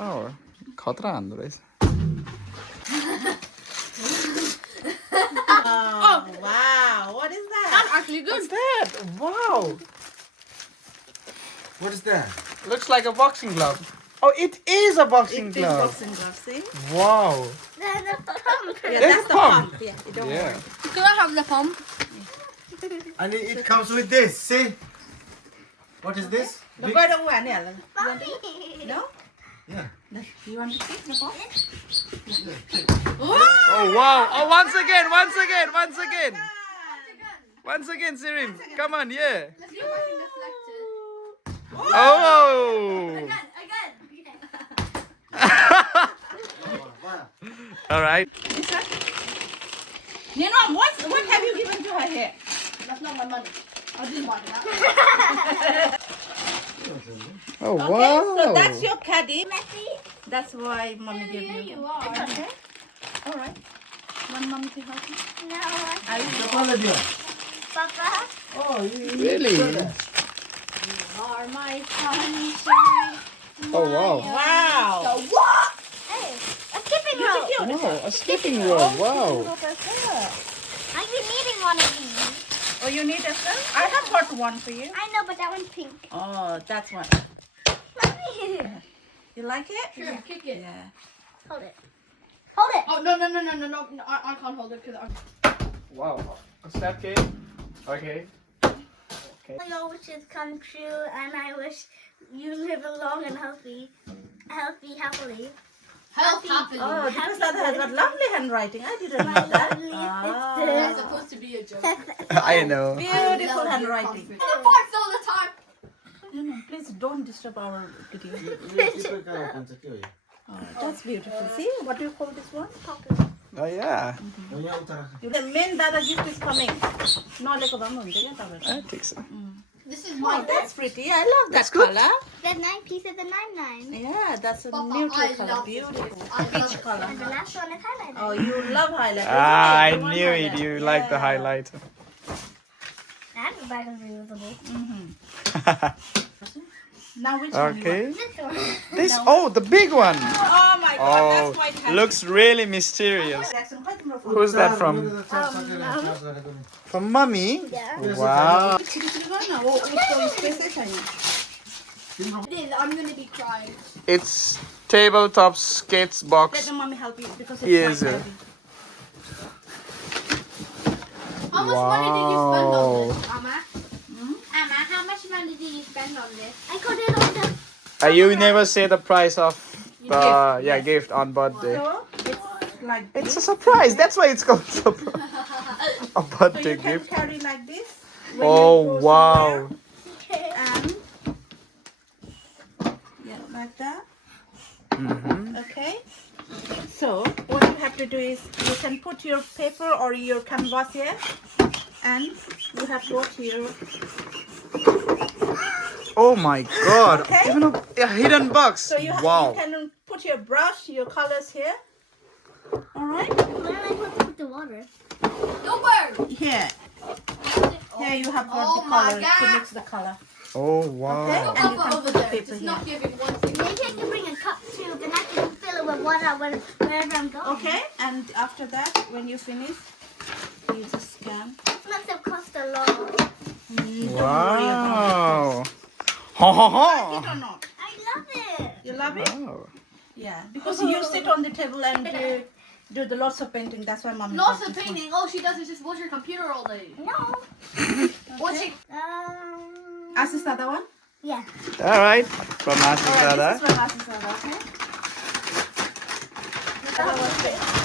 Oh, खतरा हान्दो रहेछ. Oh, wow. What is that? That's actually good. What's that? Wow. What is that? Looks like a boxing glove. Oh, it is a boxing It is glove. boxing glove, see? Wow. Yeah, There's that's a the pump. pump. Yeah, you don't Yeah. worry. Can I have the pump? And it comes with this. See? What is this? The Big- bird of one, yeah. You want to? No? Yeah. No. You want to take the pump? Oh, wow. Oh, once again. Once again, Sirim. Come on, yeah. Let's see if I can deflect it. Oh. Again. All right. You know, what have you given to her here? That's not my money. I didn't buy that. Oh, Okay, wow. so that's your caddy. That's why mommy gave Here you. you are. Okay. All right. Want mommy to help you? No, I Papa. Oh, you Really? Are my sunshine. Oh, wow. Wow. What? Hey, a skipping You rope. secured it. Wow, a skipping rope. Wow. Rope as well. I've been needing one of these. Oh, you need as well? I have got one for you. I know, but that one's pink. Oh, that's one. Mommy. You like it? Sure, kick it. Yeah. Hold it. Hold it. Oh, no. I can't hold it because Wow. A step cake. Okay. Your wishes come true, and I wish you live long and happily. Happily. Oh, because that has got lovely handwriting. I didn't My know that. lovely Ah. That's sister. supposed to be a joke. I know. Beautiful handwriting. It farts all the time. No, please don't disturb our video. Oh, that's beautiful. See, what do you call this one? Oh, yeah. The main dada gift is coming. No, like I think so. This is Oh, my that's pretty. I love that That's good. color. There's 9 pieces and 9. Yeah, that's a Papa, neutral I color. love this Beautiful. gift. I love Peach it. color. And the last one is highlighted. Oh, you love highlight. Ah, I isn't it? You want knew it. highlight. You like the Yeah. highlighter. That bag is reusable. Now which one you Okay. This one. This. Oh, the big one. want? Oh my god, Oh, that's quite heavy. looks really mysterious. Jackson, quite beautiful. Who's that from? From mommy? Yeah. Wow. It is. I'm gonna be crying. It's tabletop skates Let box. the mommy help you because it's Yes, quite sir. heavy. How much money did you spend on Wow. this, Amma? Amma, how much money did you spend on this? I got it on the. You never say the price of the Gift, gift on birthday. So it's like It's a this. surprise. That's why it's called surprise. A So birthday you can gift. carry like this. when you Oh go wow. somewhere, And yeah, like that. Okay. So what you have to do is you can put your paper or your canvas here, and you have got your Oh my god. Okay. Even a hidden box. so you Wow. can put your brush, your colors here. All right. Where am I supposed to put the water? Don't worry. Here. Here you have got Oh the my color to God. mix the color. Oh Okay. wow. And you Papa can over put the there. paper Just here. not giving one thing. Maybe I can bring a cup too, then I can fill it with water wherever I'm going. Okay. And after that, when you finish, you just scan. This must have cost a lot. Wow. Ha ha Like it ha. or not? I love it. You love it? Wow. Yeah. Because you sit on the table and do the lots of painting. That's why mommy. Lots bought of this one. painting. All she does is just watch her computer all day. No. What's she? Ask this other one. Yeah. All right. From Alright, Asisada. this is from Asis Dada, okay?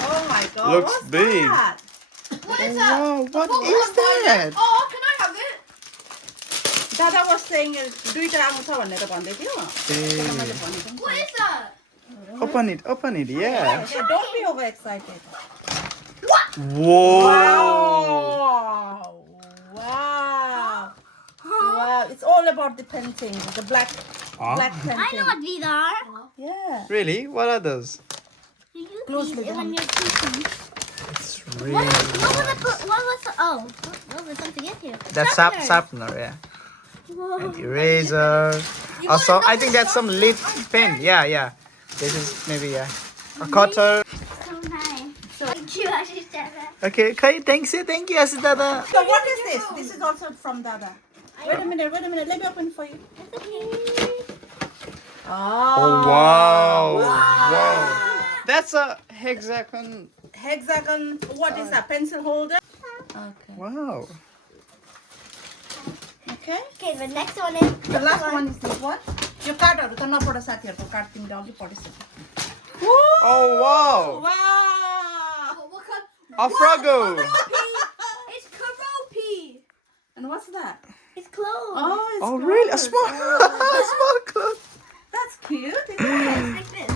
Oh my god. Looks what's big. That? What is that? Wow, what Coconut is that? violet. Oh, can I have it? Dada was saying दुईटा आउँछ भनेर भन्दै थियो Hey. मैले भनेको What is that? Open it, yeah. Yeah, don't be overexcited. Whoa. Wow. Wow. Wow. It's all about the painting, the black Huh? painting. I know what these are. Yeah. Really? What are those? You use Closely these down. when you're teaching. It's What really. was the, oh, what was something in here? That's Sharpeners. sharpener, yeah. Whoa. Eraser. Also, I think that's some lid pen. Yeah, yeah. This is maybe a cutter. So nice. Thank you, Ashish Dada. Okay, okay, thank you, Ashish Dada. So what is this? This is also from Dada. Wait a minute. Let me open for you. Oh wow. Wow. That's a hexagon. Hexagon. What is that? Pencil holder. Okay. Wow. Okay. Okay, the next one is The last one is this one. Your card or can not put a satya. Card thing down. You put it. Oh wow. Wow. What kind? A froggo. It's Karopi. And what's that? it's clothes. Oh, it's Oh really? A clothes. small, small cloth. That's cute. Isn't it? Like this.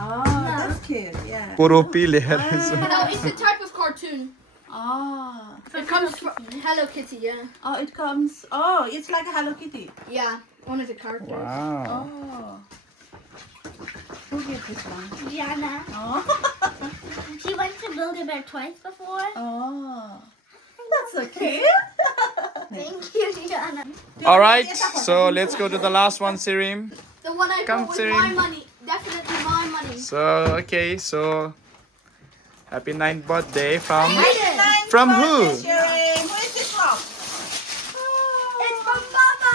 Oh, that's cute. Yeah. Koropi leher. No, it's a type of cartoon. Oh. It comes from Hello Kitty, yeah. Oh, it comes. Oh, it's like a Hello Kitty. Yeah, one of the characters. Wow. Oh. Who gave this one? Gianna. Oh. She went to Build-A-Bear twice before. Oh. That's so cute. Thank you, Gianna. All right, so let's go to the last one, Sirim. The one I Come, bought with Sirim. my money. Definitely my money. So okay, so happy 9th birthday from who? Who is this from? It's from Papa.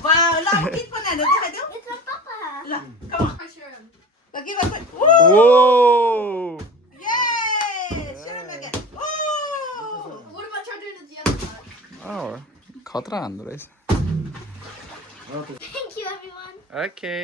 Wow, lang kit pa na. Diha do. It's from Papa. La, come on. I share him. Give us. Woo! Whoa. Yay! Share them again. Woo! What about trying doing it the other side? Oh, खतरा हान्दो रहेछ. Thank you, everyone. Okay.